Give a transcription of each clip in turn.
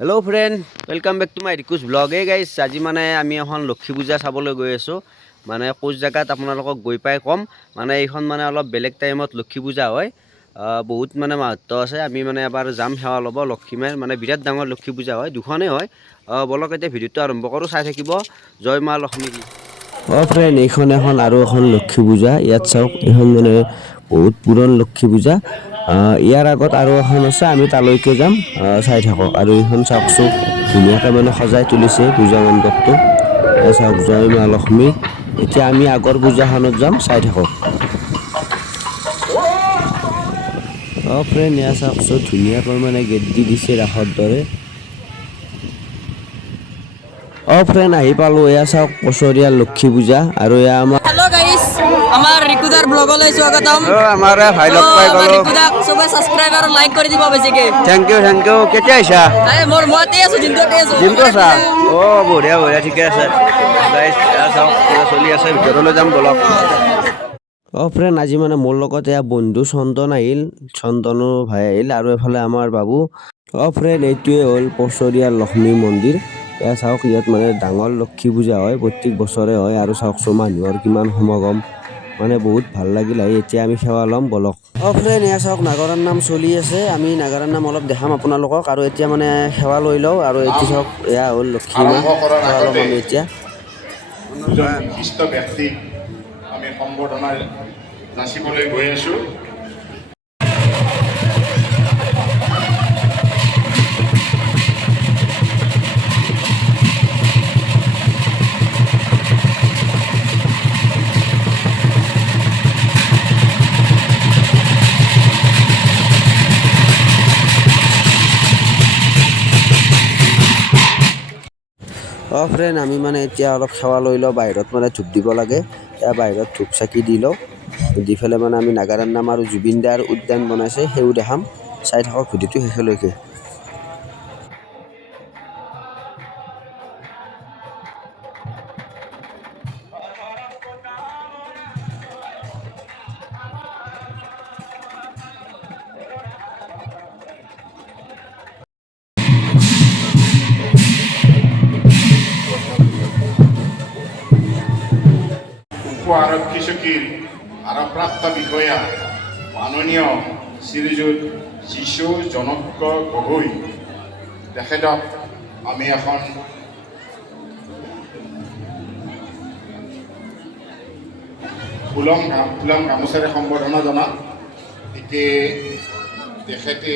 Hello' friend, welcome back to my ৰিকুজ blog. Guys, আজি মানে আমি এখন লক্ষী পূজা চাবলৈ গৈ আছোঁ। মানে কোচ জেগাত আপোনালোকক গৈ পাই ক'ম। মানে এইখন মানে অলপ বেলেগ টাইমত লক্ষী পূজা হয়। বহুত মানে মাহাত্ম্য আছে। আমি মানে এবাৰ যাম সেৱা ল'ব লক্ষীমাৰ। মানে বিৰাট ডাঙৰ লক্ষী পূজা হয়, দুখনেই হয়। বলক এতিয়া ভিডিঅ'টো আৰম্ভ কৰোঁ, চাই থাকিব। জয় মা লক্ষ্মী। ফ্ৰেণ্ড, এইখন এখন আৰু এখন লক্ষী পূজা। ইয়াত চাওক, এইখন মানে বহুত পুৰণ লক্ষী পূজা। ইয়াৰ আগত আৰু এখন আছে, আমি তালৈকে যাম। চাই থাকক। আৰু এইখন চাওকচোন, ধুনীয়াকৈ মানে সজাই তুলিছে পূজা মণ্ডপটো। চাওক, জয় মা লক্ষ্মী। এতিয়া আমি আগৰ পূজাখনত যাম, চাই থাকক। ফ্ৰেণ্ড, এয়া চাওকচোন, ধুনীয়াকৈ মানে গেট দি দিছে ৰাসৰ দৰে। ফ্ৰেণ্ড, আহি পালোঁ। এয়া চাওক, বছৰীয়া লক্ষী পূজা। আৰু এয়া আমাৰ हेलो गाइस আমাৰ ৰিকুদাৰ ব্লগলৈ স্বাগতম। আমাৰ ভাই লগ পাই আমাৰ গ'লো। ৰিকুদাক সবে সাবস্ক্ৰাইব আৰু লাইক কৰি দিব বেছিকে। Thank you. কেতিয়া আহিছা? মোৰ মতে আছো দিনটোতে আছো দিনটো আমাৰ আছা? পূজা। বঢ়িয়া বঢ়িয়া, ঠিকে আছে। গাইজ, এয়া চাওক, পূজা চলি আছে। ভিতৰলৈ যাম বলক। ফ্ৰেণ্ড, আজি মানে মোৰ লগত এয়া বন্ধু চন্দন আহিল, চন্দনৰ ভাই আহিল, আৰু এফালে আমাৰ বাবু। ফ্ৰেণ্ড, এইটোৱে হ'ল বছৰীয়া লক্ষ্মী মন্দিৰ। এয়া চাওক, ইয়াত মানে ডাঙৰ লক্ষী পূজা হয়, প্ৰত্যেক বছৰে হয়। আৰু চাওকচোন, মানুহৰ কিমান সমাগম, মানে বহুত ভাল লাগিল আহি। এতিয়া আমি সেৱা ল'ম বলক। ফ্ৰেণ্ড, এয়া চাওক, নাগাৰাৰ নাম চলি আছে। আমি নাগাৰাৰ নাম অলপ দেখাম আপোনালোকক। আৰু এতিয়া মানে সেৱা লৈ লওঁ। আৰু এইটো চাওক, এয়া হ'ল লক্ষী মা। আৰম্ভ কৰাৰ সেৱা ল'ম আগতে আমি এতিয়া। দুজন বিশিষ্ট ব্যক্তিক আমি সম্বৰ্ধনা যাচিবলৈ গৈ আছোঁ। ফ্ৰেণ্ড, আমি মানে এতিয়া অলপ সেৱা লৈ লওঁ। বাহিৰত মানে ধূপ দিব লাগে। এয়া বাহিৰত ধূপ চাকি দি লওঁ। দি পেলাই মানে আমি নাগাৰাৰ নাম আৰু জুবিন দাৰ উদ্যান বনাইছে, সেইও দেখাম। চাই থাকক ভিডিঅ'টো শেষলৈকে। উপ আৰক্ষী চকীৰ ভাৰপ্ৰাপ্ত বিষয়া মাননীয় শ্ৰীযুত শিশু জনক গগৈ, তেখেতক আমি এখন ফুলম গামোচাৰে সম্বৰ্ধনা জনাম। এতিয়া তেখেতে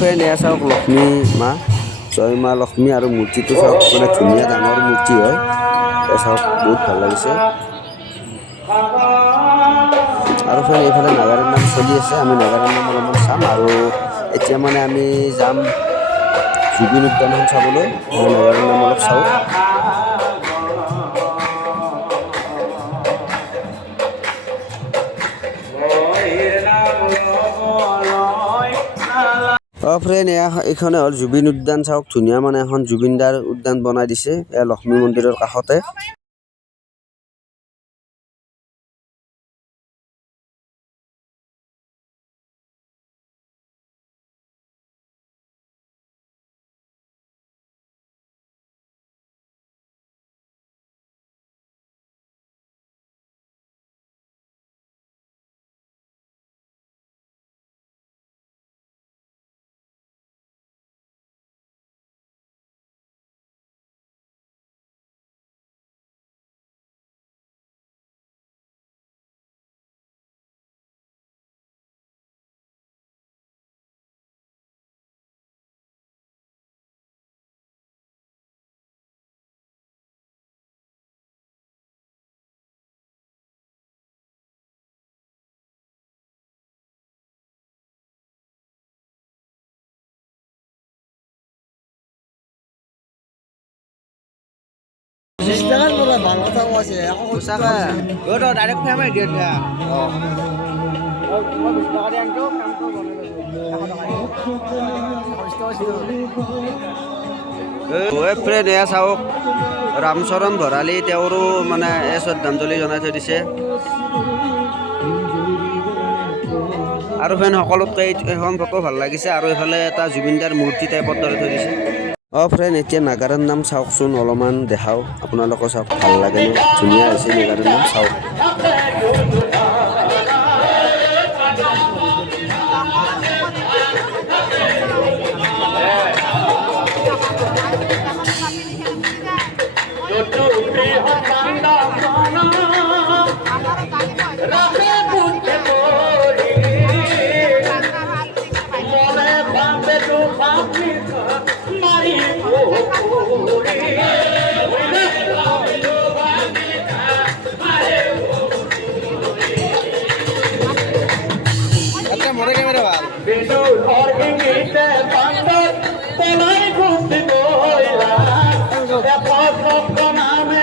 ফ্ৰেণ্ড, এয়া চাওক, লক্ষ্মী মা, জয় মা লক্ষ্মী। আৰু মূৰ্তিটো চাওক, মানে ধুনীয়া ডাঙৰ মূৰ্তি হয়। এয়া চাওক, বহুত ভাল লাগিছে। আৰু ফ্ৰেণ্ড, এইফালে নাগাৰাৰ নাম চলি আছে। আমি নাগাৰাৰ নাম অলপমান চাম। আৰু এতিয়া মানে আমি যাম জুবিন উদ্যানখন চাবলৈ। নাগাৰাৰ নাম অলপ চাওঁ। ফ্ৰেণ্ড, এইখনে হ'ল জুবিন উদ্যান। চাওক, ধুনীয়া মানে এখন জুবিনদাৰ উদ্যান বনাই দিছে, এয়া লক্ষ্মী মন্দিৰৰ কাষতে। সঁচাকে ডাইৰেক্ট ফেমাই দিয়ে দিয়া ফ্ৰেণ্ড এয়া চাওক ৰামচৰণ ভৰালী তেওঁৰো মানে শ্ৰদ্ধাঞ্জলি জনাই থৈ দিছে আৰু ফ্ৰেণ্ড সকলোতকৈ এখন ফটো ভাল লাগিছে আৰু এইফালে এটা জুবিনদাৰ মূৰ্তি টাইপৰ দৰে থৈ দিছে ফ্ৰেণ্ড এতিয়া নাগাৰাৰ নাম চাওকচোন অলপমান দেখাওঁ আপোনালোকৰ চাওক ভাল লাগে ন ধুনীয়া হৈছে নাগাৰাৰ নাম চাওক মৰে ক্যামেৰা ভাল নামে